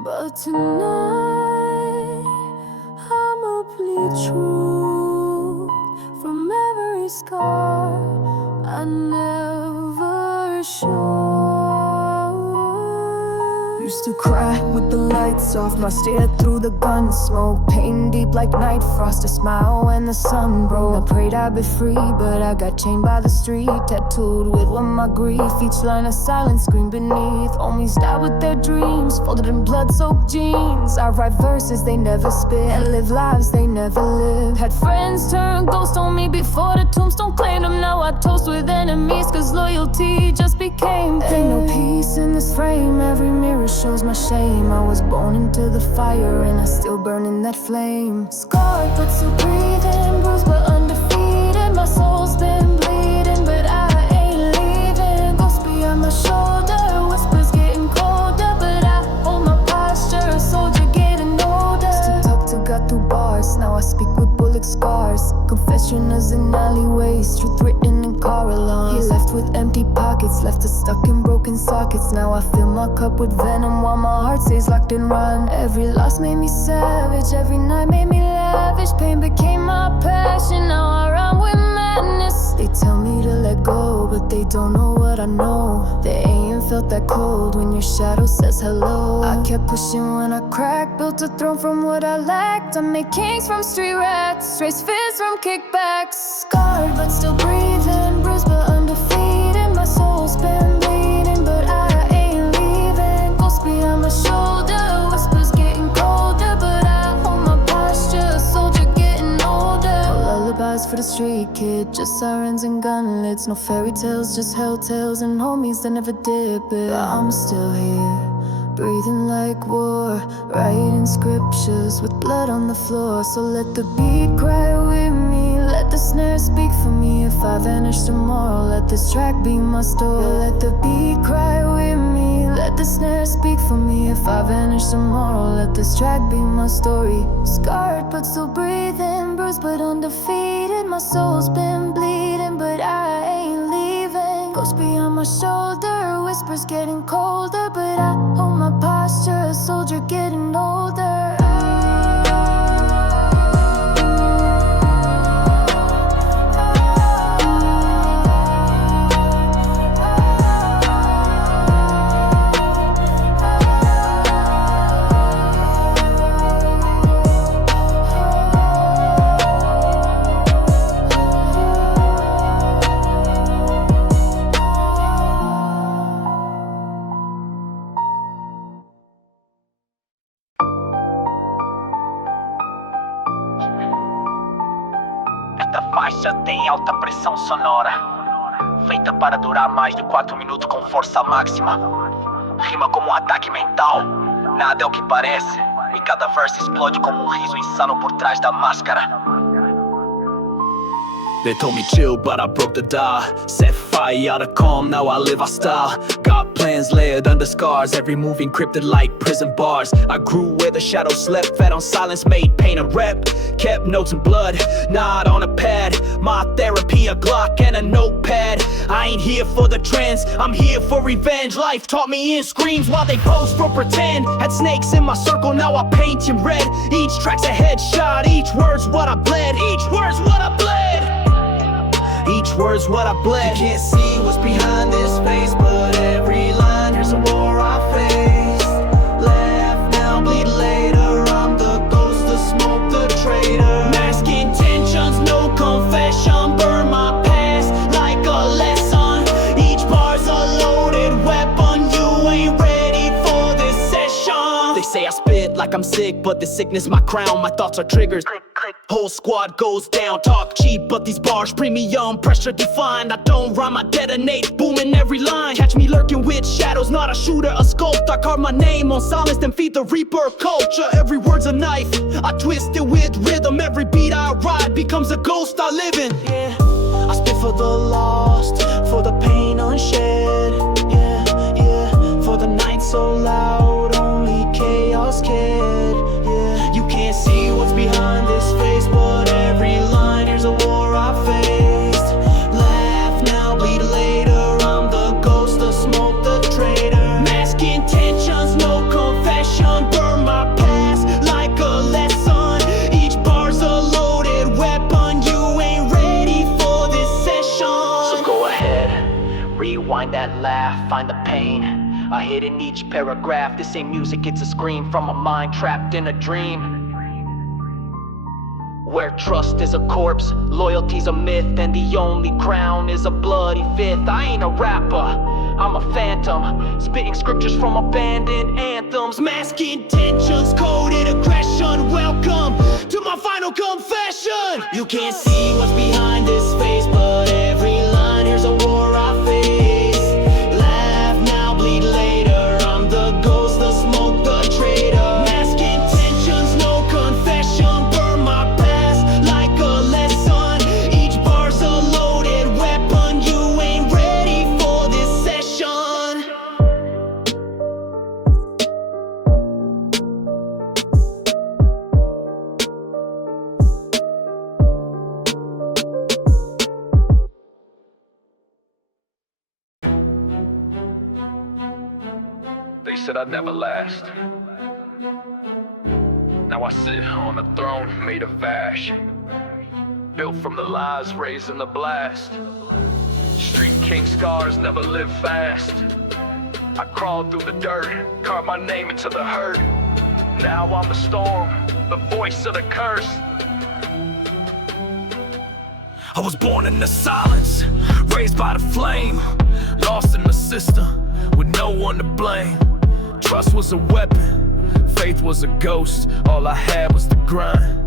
but tonight I'ma plead truth from every scar I never showed. Used to cry with the lights off, my stare through the gun smoke. Pain deep like night frost, a smile when the sun broke. I prayed I'd be free, but I got chained by the street, tattooed with all my grief. Each line of silence screamed beneath. Homies died with their dreams, folded in blood-soaked jeans. I write verses they never spit, and live lives they never lived. Had friends turn ghosts on me before the tombstone claimed them. Now I toast with enemies, cause loyalty just became pain. Ain't no peace in this frame, every mirror shows my shame. I was born into the fire and I still burn in that flame. Scarred but still breathing, bruised but undefeated. My soul's been bleeding, but I ain't leaving. Ghosts beyond my shoulder, whispers getting colder, but I hold my posture, a soldier getting older. Still talk to God through bars, now I speak with bullet scars. Confessionals in alleyways, truth written in car alarms. He left with empty pockets, left us stuck in broken sockets. Now I fill my cup with venom while my heart stays locked and run. Every loss made me savage, every night made me lavish. Pain became my passion, now I run with madness. They tell me to let go, but they don't know what I know. They ain't felt that cold when your shadow says hello. I kept pushing when I cracked, built a throne from what I lacked. I made kings from street rats, raised fists from kickbacks. Scarred but still breathing, bruised but undefeated. My soul's been bleeding, but I ain't leaving. Ghosts beyond my shoulder, whispers getting colder, but I hold my posture, a soldier getting older. No lullabies for the street kid, just sirens and gun lids. No fairy tales, just hell tales and homies that never did. But I'm still here, breathing like war, writing scriptures with blood on the floor. So let the beat cry with me, let the snare speak for me. If I vanish tomorrow, let this track be my story. Let the beat cry with me, let the snare speak for me. If I vanish tomorrow, let this track be my story. Scarred but still breathing, bruised but undefeated. My soul's been bleeding, but I ain't leaving. Ghosts beyond my shoulder, whispers getting colder, but I hold my posture, a soldier getting older. Esta faixa tem alta pressão sonora, feita para durar mais de 4 minutos com força máxima. Rima como um ataque mental, nada é o que parece, e cada verso explode como um riso insano por trás da máscara. They told me chill, but I broke the die. Set fire to calm, now I live our style. Got plans layered under scars, every move encrypted like prison bars. I grew where the shadows slept, fed on silence, made pain a rep. Kept notes in blood, not on a pad. My therapy, a Glock and a notepad. I ain't here for the trends, I'm here for revenge. Life taught me in screams while they pose for pretend. Had snakes in my circle, now I paint in red. Each track's a headshot, each word's what I bled. Each word's what I bled. Each word's what I bled. You can't see what's behind this face, but every line, here's a war I face. Laugh now, bleed later, I'm the ghost, the smoke, the traitor. Mask intentions, no confession. Burn my past like a lesson. Each bar's a loaded weapon. You ain't ready for this session. They say I spit like I'm sick, but this sickness my crown. My thoughts are triggers. Whole squad goes down. Talk cheap, but these bars premium. Pressure defined. I don't rhyme, I detonate. Booming every line. Catch me lurking with shadows, not a shooter, a sculpt. I carve my name on silence, then feed the reaper culture. Every word's a knife, I twist it with rhythm. Every beat I ride becomes a ghost I live in. Yeah, I spit for the lost, for the pain unshed. Yeah, yeah, for the night so loud, only chaos kid. Yeah, you can't see what's behind this face, but every line, here's a war I faced. Laugh now, bleed later, I'm the ghost, the smoke, the traitor. Mask intentions, no confession. Burn my past like a lesson. Each bar's a loaded weapon. You ain't ready for this session. So go ahead, rewind that laugh, find the pain I hid in each paragraph. This ain't music, it's a scream from a mind trapped in a dream, where trust is a corpse, loyalty's a myth, and the only crown is a bloody fifth. I ain't a rapper, I'm a phantom, spitting scriptures from abandoned anthems. Mask intentions, coded aggression. Welcome to my final confession. You can't see what's behind this face, but every line, here's a war I face. Laugh now, bleed later, I'm the ghost, the smoke, the traitor. Mask intentions, no confession. Burn my past like a lesson. Each bar's a loaded weapon. You ain't ready for this session. They said I'd never last. Now I sit on a throne made of ash, built from the lies raised in the blast. Street king scars never live fast. I crawled through the dirt, carved my name into the hurt. Now I'm the storm, the voice of the curse. I was born in the silence, raised by the flame, lost in the system with no one to blame. Trust was a weapon, faith was a ghost. All I had was the grind.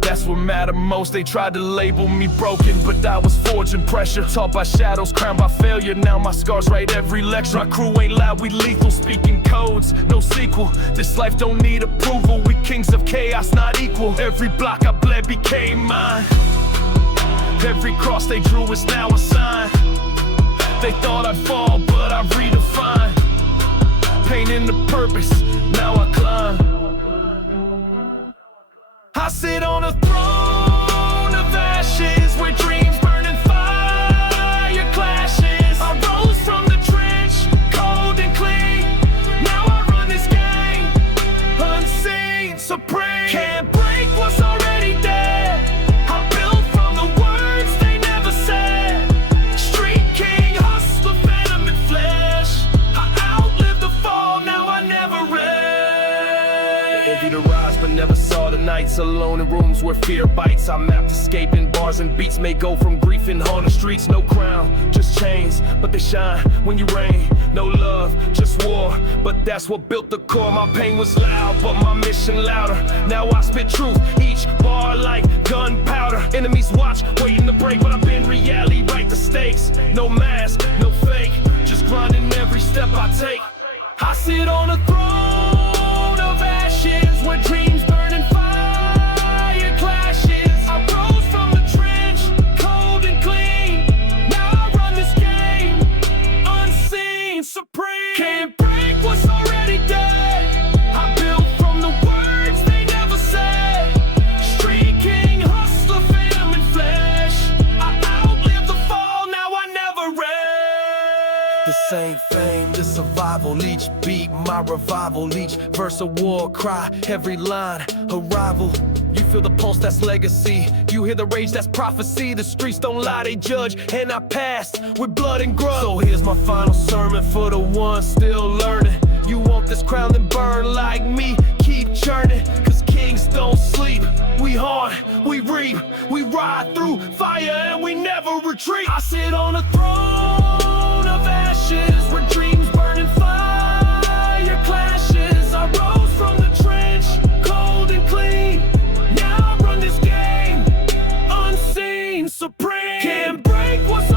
That's what mattered most. They tried to label me broken, but I was forging pressure. Taught by shadows, crowned by failure. Now my scars write every lecture. My crew ain't loud, we lethal, speaking codes, no sequel. This life don't need approval. We kings of chaos, not equal. Every block I bled became mine. Every cross they drew is now a sign. They thought I'd fall, but I redefined. Painting the purpose, now I climb. I sit on a throne of ashes, where dreams burn and fire clashes. I rose from the trench, cold and clean. Now I run this game, unseen, supreme. Can't break what's already dead. I built from the words they never said. Street king, hustler, phantom and flesh. I outlived the fall, now I never rest. Envy to rise, but never saw the nights alone in rooms where fear bites. I mapped escaping bars and beats may go from grief and haunted streets. No crown, just chains, but they shine when you reign. No love, just war, but that's what built the core. My pain was loud, but my mission louder. Now I spit truth, each bar like gunpowder. Enemies watch, waiting to break, but I've been reality, right the stakes. No mask, no fake, just grinding every step I take. I sit on a throne of ashes, where dreams burn and fire clashes. I rose from the trench, cold and clean. Now I run this game, unseen, supreme. Can't break what's already dead. I built from the words they never said. Street king, hustler, phantom and flesh. I outlived the fall, now I never rest. same fame. The survival, each beat my revival, each verse a war cry, every line a rival. You feel the pulse, that's legacy. You hear the rage, that's prophecy. The streets don't lie, they judge, and I passed with blood and grudge. So here's my final sermon for the ones still learning. You want this crown, then burn like me. Keep churning, cause kings don't sleep. We haunt, we reap, we ride through fire, and we never retreat. I sit on a throne of ashes where dreams burn in fire clashes. I rose from the trench, cold and clean. Now I run this game, unseen, supreme. Can't break what's